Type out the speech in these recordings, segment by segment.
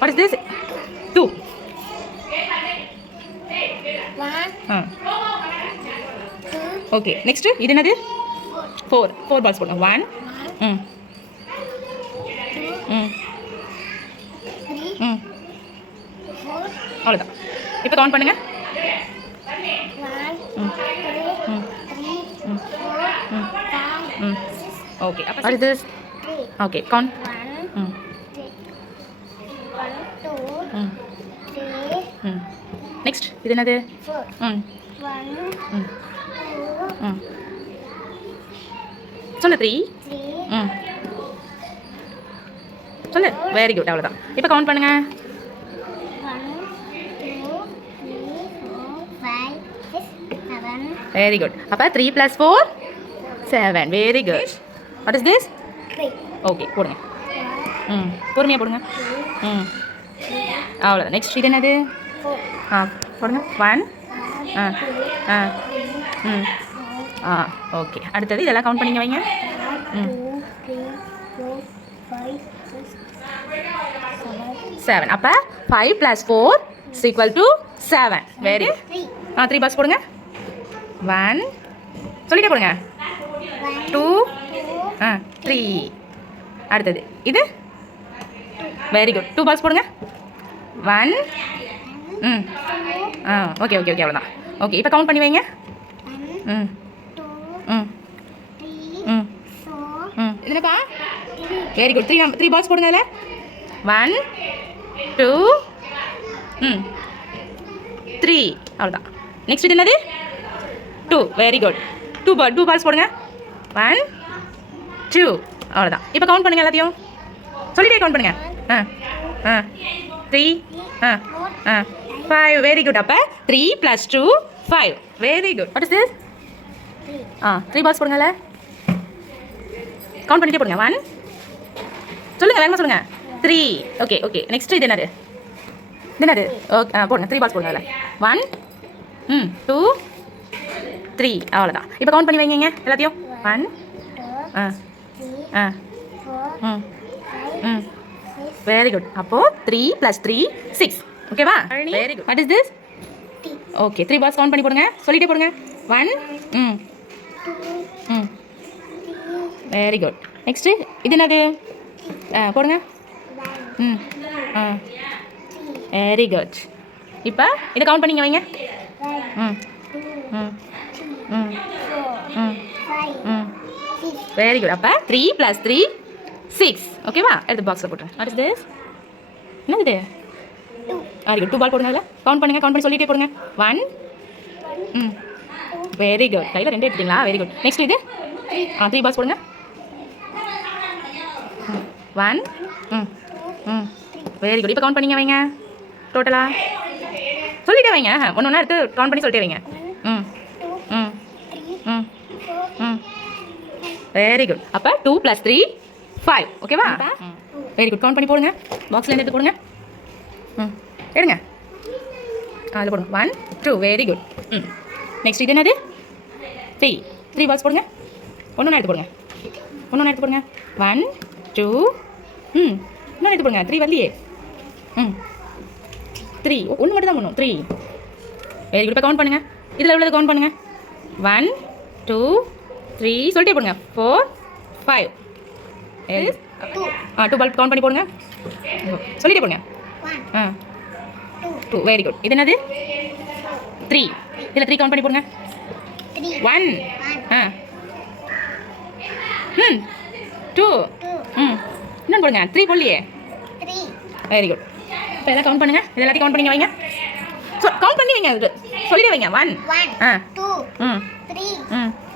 What is this? 2. 1, 2, Okay. Next, இது என்னது? 4. 4 balls போடுங்க. 1. 2, 3. 3, 4, அவ்வளோதான். இப்போ கவுண்ட் பண்ணுங்க. 1, 2, 3, 4, 5, 6, Okay. What is this? 3, Okay. Count. 1, 2, 3, Next, இது என்னது? 4, 1, 2, சொல்லு 3. 3, சொல்லு. Very good. அவ்வளோதான். இப்போ கவுண்ட் பண்ணுங்க. 1, 2, 3, 4, 5, 6, 7, வெரி குட். அப்போ 3 + 4 7. Very good. What is this? 3, okay போடுங்க. பொறுமையாக போடுங்க. அவ்வளோதான். நெக்ஸ்ட் இது என்னது? 4, போடுங்க. 1. ஓகே. அடுத்தது இதெல்லாம் கவுண்ட் பண்ணிங்க வைங்க. 1, 2, 3, 4, 5, 6, 7, 7. அப்போ 5 + 4 = 7. வெரி 3, 3 பால்ஸ் போடுங்க. 1. சொல்லிட்டே போடுங்க. 2. 3. அடுத்தது இது. Very good. 2 பால்ஸ் போடுங்க. 1. ஓகே ஓகே ஓகே அவ்வளோதான். ஓகே இப்போ கவுண்ட் பண்ணி வைங்க. 1, 2, 3, 4, இதுலப்பா வெரி குட். 3 பால்ஸ் போடுங்க அதில். 1, 2, 3. அவ்வளோதான். நெக்ஸ்ட் இது என்னது? 2. Very good. 2 பால்ஸ் போடுங்க. 1, 2. அவ்வளோதான். இப்போ கவுண்ட் பண்ணுங்க எல்லாத்தையும். சொல்லிட்டே கவுண்ட் பண்ணுங்க. 3, 5. Very good. அப்போ 3 + 2 5. Very good. What is this? 3 balls போடுங்கல்ல. கவுண்ட் பண்ணிட்டே போடுங்க. 1. சொல்லுங்க வேகமாக சொல்லுங்க. 3. Okay okay. நெக்ஸ்ட் இது என்னது? இது என்னது? ஓகே போடுங்க. 3 பால்ஸ் போடுங்க அதில். 1, 2, 3. அவ்வளோதான். இப்போ கவுண்ட் பண்ணி வைங்க எல்லாத்தையும். 1. 3, 4, 5, வெரி குட். அப்போது 3 + 3 6. ஓகேவா? Very good. What is this? Okay. 3 balls count பண்ணி போடுங்க. சொல்லிட்டே போடுங்க. 1. Very good. நெக்ஸ்ட்டு இது என்னது? போடுங்க. Very good. இப்போ இதை கவுண்ட் பண்ணிங்க வைங்க. 5, வெரி குட். அப்போ 3 + 3 6. ஓகேவா? எடுத்து பாக்ஸில் போட்டுறேன். What is this? என்னது இது? Very good. 2 பால் போடுங்க அதில். கவுண்ட் பண்ணுங்க. கவுண்ட் பண்ணி சொல்லிட்டே போடுங்க. 1. Very good. கையில் 2 எடுத்துட்டீங்களா? Very good. நெக்ஸ்ட் இது. 3 பால்ஸ் போடுங்க. 1. Very good. இப்போ கவுண்ட் பண்ணிங்க வைங்க. டோட்டலாக சொல்லிட்டே வைங்க. ஒன்று ஒன்றா எடுத்து கவுண்ட் பண்ணி சொல்லிட்டே வைங்க. Very good. அப்போ 2 + 3 5. ஓகேவா? Very good. கவுண்ட் பண்ணி போடுங்க. பாக்ஸில் எடுத்து போடுங்க. எடுங்க. அதில் போடுங்க. 1, 2. Very good. நெக்ஸ்ட் இது என்னது? 3 பால்ஸ் போடுங்க. ஒன்று எடுத்து போடுங்க. ஒன்று எடுத்து போடுங்க. 1, 2. இன்னொன்று எடுத்து போடுங்க. 3 வரலையே. 3. ஒன்று மட்டும் தான் பண்ணும். 3. Very good. இப்போ கவுண்ட் பண்ணுங்கள். இதில் உள்ளது கவுண்ட் பண்ணுங்கள். 1, 2, 3. சொல்லிட்டே போடுங்க. 4, 5. 2 பால் கவுண்ட் பண்ணி போடுங்க. சொல்லிட்டே போடுங்க. 2. Very good. இது என்னது? 3. இதில் 3 கவுண்ட் பண்ணி போடுங்க. 1. 2. இன்னும் போடுங்க. 3 போடலையே. 3, வெரி குட். இப்போ எல்லாம் கவுண்ட் பண்ணுங்க. இது எல்லாத்தையும் கவுண்ட் பண்ணி வைங்க. கவுண்ட் பண்ணி வைங்க. சொல்லிட்டே வைங்க. 1, 2, 3,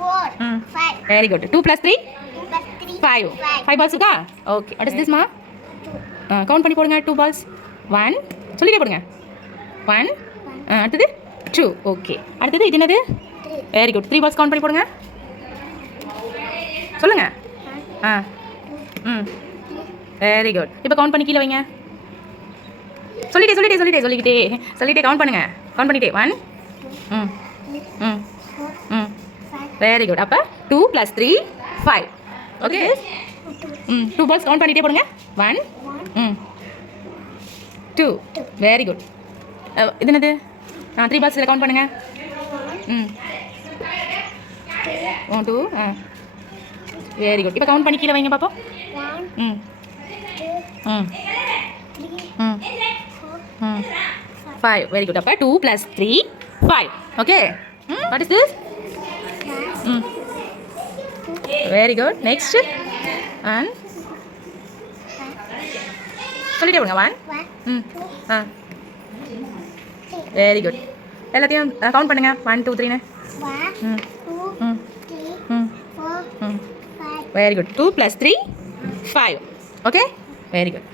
4, 5. Very good. 2 + 3 2 + 3 5. 5 பால்ஸ் இருக்கா? ஓகே. வாட் இஸ் திஸ் மா? கவுண்ட் பண்ணி போடுங்க. 2 பால்ஸ். 1. சொல்லிட்டே போடுங்க. 1. அடுத்தது 2. ஓகே. அடுத்தது இது என்னது? Very good. 3 பால்ஸ் கவுண்ட் பண்ணி போடுங்க. சொல்லுங்க. Very good. இப்போ கவுண்ட் பண்ணி கீழே வைங்க. சொல்லிட்டே கவுண்ட் பண்ணுங்க. கவுண்ட் பண்ணிட்டே. 1. Very good. அப்போ 2 + 3 5. ஓகே. 2 பால்ஸ் கவுண்ட் பண்ணிட்டே போடுங்க. 1. 2 வெரி குட் இது என்னது 3 பாக்ஸ் இதில் கவுண்ட் பண்ணுங்க ம் 1 2 வெரி குட் இப்போ கவுண்ட் பண்ணி கீழே வைங்க பார்ப்போம் 1 ம் 2 ம் 3 ம் 4 ம் 5 வெரி குட் அப்போ 2 + 3 5 ஓகே வாட் இஸ் திஸ் ம் வெரி குட் நெக்ஸ்ட் அண்ட் சொல்லிட்டே போங்க 1 1 ம் வெரி குட் எல்லாத்தையும் கவுண்ட் பண்ணுங்க 1 2 3 1 ம் 2 ம் 3 ம் 4 ம் 5 very good 2 + 3 5 okay very good